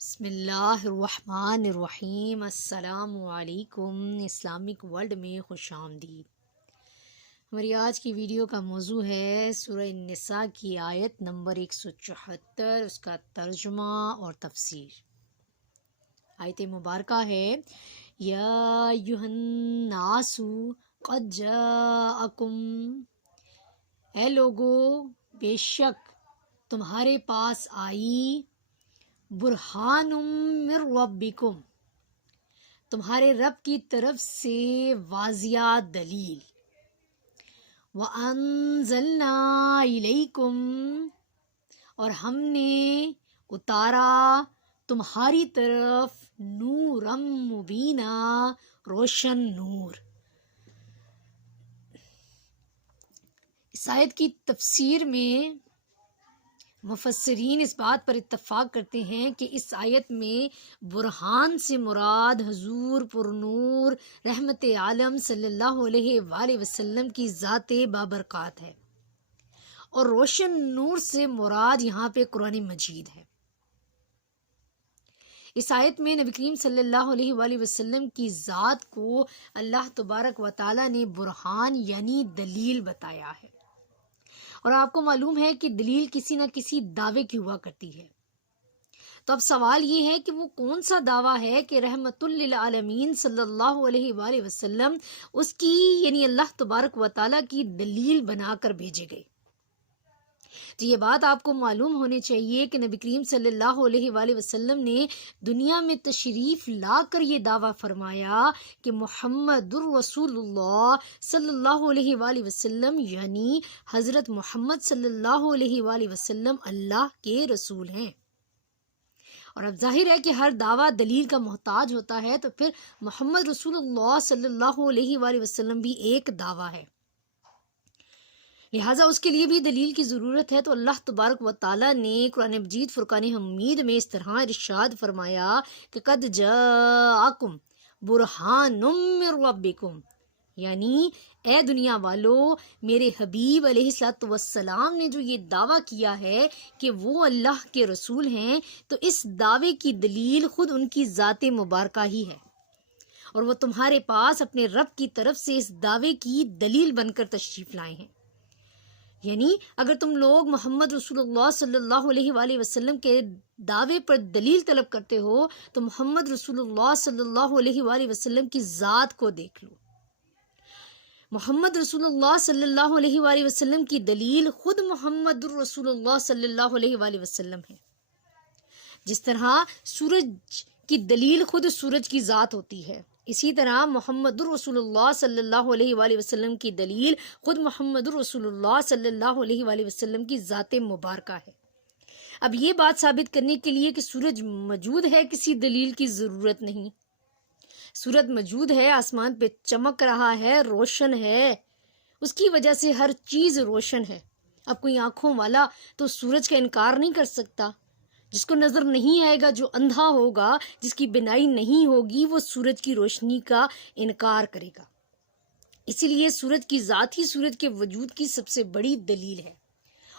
بسم اللہ الرحمن الرحیم۔ السلام علیکم۔ اسلامک ورلڈ میں خوش آمدید۔ ہماری آج کی ویڈیو کا موضوع ہے سورہ النساء کی آیت نمبر 174، اس کا ترجمہ اور تفسیر۔ آیت مبارکہ ہے یا ایھا الناس قد جاءکم، اے لوگو بے شک تمہارے پاس آئی برہان من ربکم، تمہارے رب کی طرف سے واضح دلیل، وَأَنزَلْنَا إِلَيْكُمْ، اور ہم نے اتارا تمہاری طرف نورم مبینہ، روشن نور۔ اس آیت کی تفسیر میں مفسرین اس بات پر اتفاق کرتے ہیں کہ اس آیت میں برہان سے مراد حضور پر نور رحمت عالم صلی اللہ علیہ وآلہ وسلم کی ذات بابرکات ہے، اور روشن نور سے مراد یہاں پہ قرآن مجید ہے۔ اس آیت میں نبی کریم صلی اللہ علیہ وآلہ وسلم کی ذات کو اللہ تبارک و تعالی نے برہان یعنی دلیل بتایا ہے، اور آپ کو معلوم ہے کہ دلیل کسی نہ کسی دعوے کی ہوا کرتی ہے۔ تو اب سوال یہ ہے کہ وہ کون سا دعویٰ ہے کہ رحمت للعالمین صلی اللہ علیہ وآلہ وسلم اس کی یعنی اللہ تبارک و تعالیٰ کی دلیل بنا کر بھیجے گئے۔ تو یہ بات آپ کو معلوم ہونی چاہیے کہ نبی کریم صلی اللہ علیہ وآلہ وسلم نے دنیا میں تشریف لا کر یہ دعویٰ فرمایا کہ محمد الرسول اللہ صلی اللہ علیہ وآلہ وسلم یعنی حضرت محمد صلی اللہ علیہ وآلہ وسلم اللہ کے رسول ہیں۔ اور اب ظاہر ہے کہ ہر دعویٰ دلیل کا محتاج ہوتا ہے، تو پھر محمد رسول اللہ صلی اللہ علیہ وآلہ وسلم بھی ایک دعویٰ ہے، لہٰذا اس کے لیے بھی دلیل کی ضرورت ہے۔ تو اللہ تبارک و تعالیٰ نے قرآن مجید فرقان حمید میں اس طرح ارشاد فرمایا کہ قد جاءکم برہان من ربکم، یعنی اے دنیا والو، میرے حبیب علیہ الصلوۃ والسلام نے جو یہ دعویٰ کیا ہے کہ وہ اللہ کے رسول ہیں، تو اس دعوے کی دلیل خود ان کی ذات مبارکہ ہی ہے، اور وہ تمہارے پاس اپنے رب کی طرف سے اس دعوے کی دلیل بن کر تشریف لائے ہیں۔ یعنی اگر تم لوگ محمد رسول اللہ صلی اللہ علیہ وآلہ وسلم کے دعوے پر دلیل طلب کرتے ہو تو محمد رسول اللہ صلی اللہ علیہ وآلہ وسلم کی ذات کو دیکھ لو۔ محمد رسول اللہ صلی اللہ علیہ وآلہ وسلم کی دلیل خود محمد رسول اللہ صلی اللہ علیہ وآلہ وسلم ہے۔ جس طرح سورج کی دلیل خود سورج کی ذات ہوتی ہے، اسی طرح محمد رسول اللہ صلی اللہ علیہ وآلہ وسلم کی دلیل خود محمد رسول اللہ صلی اللہ علیہ وآلہ وسلم کی ذات مبارکہ ہے۔ اب یہ بات ثابت کرنے کے لیے کہ سورج موجود ہے کسی دلیل کی ضرورت نہیں۔ سورج موجود ہے، آسمان پہ چمک رہا ہے، روشن ہے، اس کی وجہ سے ہر چیز روشن ہے۔ اب کوئی آنکھوں والا تو سورج کا انکار نہیں کر سکتا۔ جس کو نظر نہیں آئے گا، جو اندھا ہوگا، جس کی بینائی نہیں ہوگی، وہ سورج کی روشنی کا انکار کرے گا۔ اسی لیے سورج کی ذات ہی سورج کے وجود کی سب سے بڑی دلیل ہے۔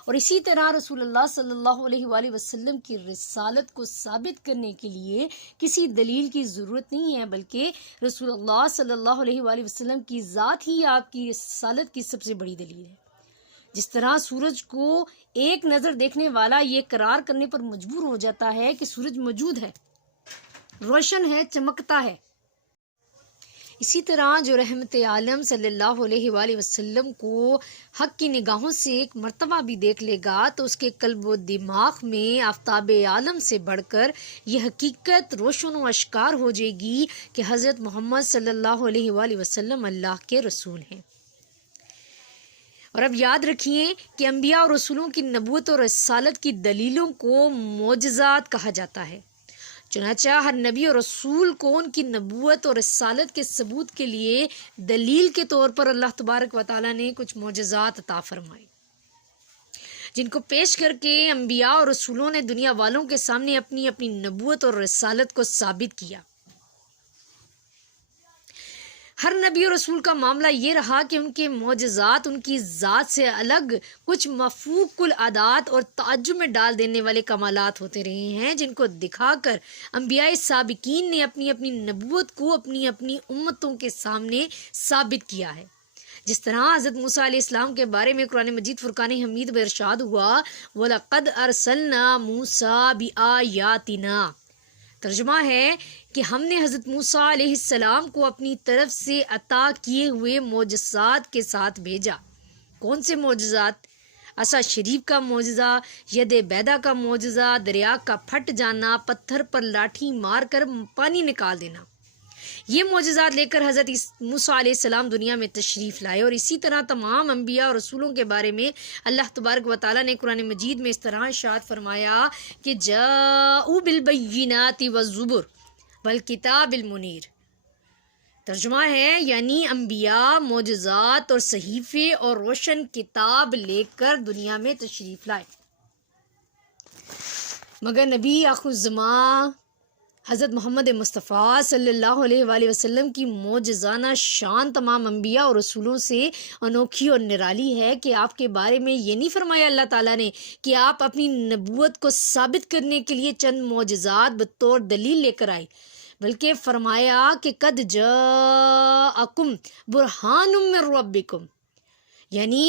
اور اسی طرح رسول اللہ صلی اللہ علیہ وآلہ وسلم کی رسالت کو ثابت کرنے کے لیے کسی دلیل کی ضرورت نہیں ہے، بلکہ رسول اللہ صلی اللہ علیہ وآلہ وسلم کی ذات ہی آپ کی رسالت کی سب سے بڑی دلیل ہے۔ جس طرح سورج کو ایک نظر دیکھنے والا یہ قرار کرنے پر مجبور ہو جاتا ہے کہ سورج موجود ہے، روشن ہے، چمکتا ہے، اسی طرح جو رحمت عالم صلی اللہ علیہ وآلہ وسلم کو حق کی نگاہوں سے ایک مرتبہ بھی دیکھ لے گا تو اس کے قلب و دماغ میں آفتاب عالم سے بڑھ کر یہ حقیقت روشن و اشکار ہو جائے گی کہ حضرت محمد صلی اللہ علیہ وآلہ وسلم اللہ کے رسول ہیں۔ اور اب یاد رکھیے کہ انبیاء اور رسولوں کی نبوت اور رسالت کی دلیلوں کو معجزات کہا جاتا ہے۔ چنانچہ ہر نبی اور رسول کو ان کی نبوت اور رسالت کے ثبوت کے لیے دلیل کے طور پر اللہ تبارک و تعالیٰ نے کچھ معجزات عطا فرمائے، جن کو پیش کر کے انبیاء اور رسولوں نے دنیا والوں کے سامنے اپنی اپنی نبوت اور رسالت کو ثابت کیا۔ ہر نبی اور رسول کا معاملہ یہ رہا کہ ان کے معجزات ان کی ذات سے الگ کچھ مفوق العادات اور تعجب میں ڈال دینے والے کمالات ہوتے رہے ہیں، جن کو دکھا کر انبیاء سابقین نے اپنی اپنی نبوت کو اپنی اپنی امتوں کے سامنے ثابت کیا ہے۔ جس طرح حضرت موسیٰ علیہ السلام کے بارے میں قرآن مجید فرقان حمید میں ارشاد ہوا وَلَقَدْ أَرْسَلْنَا مُوسَىٰ بِآيَاتِنَا، ترجمہ ہے کہ ہم نے حضرت موسیٰ علیہ السلام کو اپنی طرف سے عطا کیے ہوئے معجزات کے ساتھ بھیجا۔ کون سے معجزات؟ عصا شریف کا معجزہ، ید بیدا کا معجزہ، دریا کا پھٹ جانا، پتھر پر لاٹھی مار کر پانی نکال دینا۔ یہ معجزات لے کر حضرت موسیٰ علیہ السلام دنیا میں تشریف لائے، اور اسی طرح تمام انبیاء اور رسولوں کے بارے میں اللہ تبارک و تعالیٰ نے قرآن مجید میں اس طرح ارشاد فرمایا کہ جاءوا بالبینات والزبر والکتاب المنیر، ترجمہ ہے یعنی انبیاء معجزات اور صحیفے اور روشن کتاب لے کر دنیا میں تشریف لائے، مگر نبی آخر الزمان حضرت محمد مصطفیٰ صلی اللہ علیہ وآلہ وسلم کی معجزانہ شان تمام انبیاء اور رسولوں سے انوکھی اور نرالی ہے کہ آپ کے بارے میں یہ نہیں فرمایا اللہ تعالیٰ نے کہ آپ اپنی نبوت کو ثابت کرنے کے لیے چند معجزات بطور دلیل لے کر آئے، بلکہ فرمایا کہ قد جاءکم برہان من ربکم، یعنی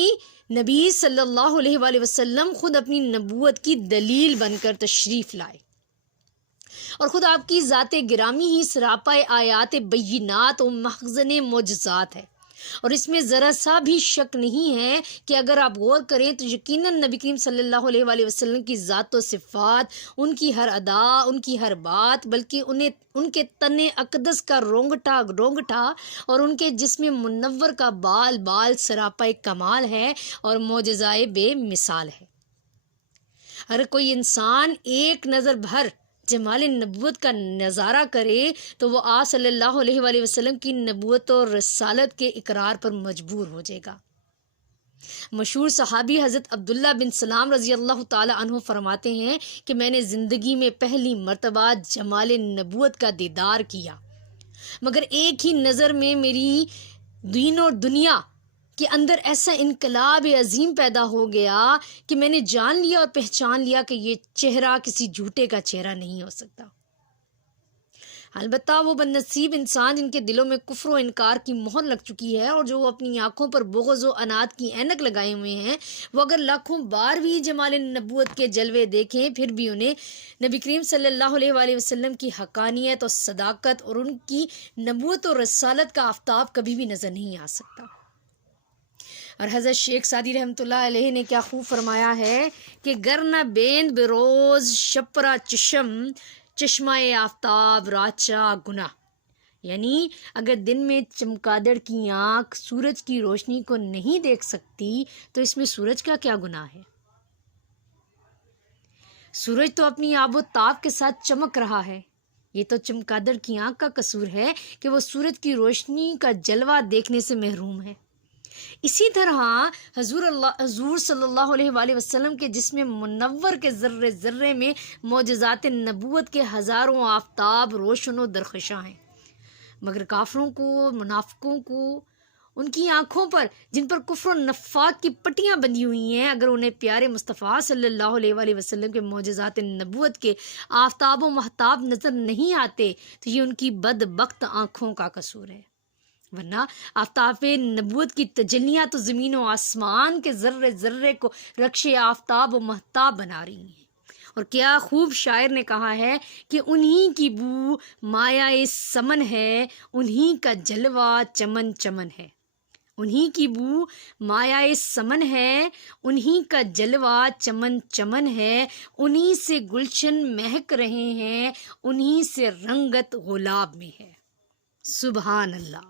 نبی صلی اللہ علیہ وآلہ وسلم خود اپنی نبوت کی دلیل بن کر تشریف لائے، اور خود آپ کی ذات گرامی ہی سراپا آیات بینات و مخزن معجزات ہے، اور اس میں ذرا سا بھی شک نہیں ہے کہ اگر آپ غور کریں تو یقیناً نبی کریم صلی اللہ علیہ وآلہ وسلم کی ذات و صفات، ان کی ہر ادا، ان کی ہر بات، بلکہ ان کے تن اقدس کا رونگٹا اور ان کے جسم منور کا بال بال سراپا کمال ہے اور معجزائے بے مثال ہے۔ اگر کوئی انسان ایک نظر بھر جمال نبوت کا نظارہ کرے تو وہ آپ صلی اللہ علیہ وآلہ وسلم کی نبوت اور رسالت کے اقرار پر مجبور ہو جائے گا۔ مشہور صحابی حضرت عبداللہ بن سلام رضی اللہ تعالی عنہ فرماتے ہیں کہ میں نے زندگی میں پہلی مرتبہ جمال نبوت کا دیدار کیا، مگر ایک ہی نظر میں میری دین اور دنیا کے اندر ایسا انقلاب عظیم پیدا ہو گیا کہ میں نے جان لیا اور پہچان لیا کہ یہ چہرہ کسی جھوٹے کا چہرہ نہیں ہو سکتا۔ البتہ وہ بد نصیب انسان جن کے دلوں میں کفر و انکار کی مہر لگ چکی ہے اور جو اپنی آنکھوں پر بغض و عناد کی اینک لگائے ہوئے ہیں، وہ اگر لاکھوں بار بھی جمال نبوت کے جلوے دیکھیں پھر بھی انہیں نبی کریم صلی اللہ علیہ وآلہ وسلم کی حقانیت اور صداقت اور ان کی نبوت اور رسالت کا آفتاب کبھی بھی نظر نہیں آ سکتا۔ اور حضرت شیخ سعدی رحمۃ اللہ علیہ نے کیا خوب فرمایا ہے کہ گر نہ بیند بروز شپرا چشم چشمہ آفتاب راچا گناہ، یعنی اگر دن میں چمگادڑ کی آنکھ سورج کی روشنی کو نہیں دیکھ سکتی تو اس میں سورج کا کیا گناہ ہے؟ سورج تو اپنی آب و تاب کے ساتھ چمک رہا ہے، یہ تو چمگادڑ کی آنکھ کا قصور ہے کہ وہ سورج کی روشنی کا جلوہ دیکھنے سے محروم ہے۔ اسی طرح حضور صلی اللہ علیہ وآلہ وسلم کے جسم منور کے ذرے ذرے میں معجزات نبوت کے ہزاروں آفتاب روشن و درخشاں ہیں، مگر کافروں کو، منافقوں کو، ان کی آنکھوں پر جن پر کفر و نفاق کی پٹیاں بندھی ہوئی ہیں، اگر انہیں پیارے مصطفیٰ صلی اللہ علیہ وآلہ وسلم کے معجزات نبوت کے آفتاب و مہتاب نظر نہیں آتے تو یہ ان کی بدبخت آنکھوں کا قصور ہے، ورنہ آفتاب نبوت کی تجلیاں تو زمین و آسمان کے ذرے ذرے کو رقش آفتاب و مہتاب بنا رہی ہیں۔ اور کیا خوب شاعر نے کہا ہے کہ انہی کی بو مایہ سمن ہے، انہی کا جلوہ چمن چمن ہے، انہی کی بو مایہ سمن ہے، انہی کا جلوہ چمن چمن ہے، انہی سے گلشن مہک رہے ہیں، انہی سے رنگت گلاب میں ہے۔ سبحان اللہ۔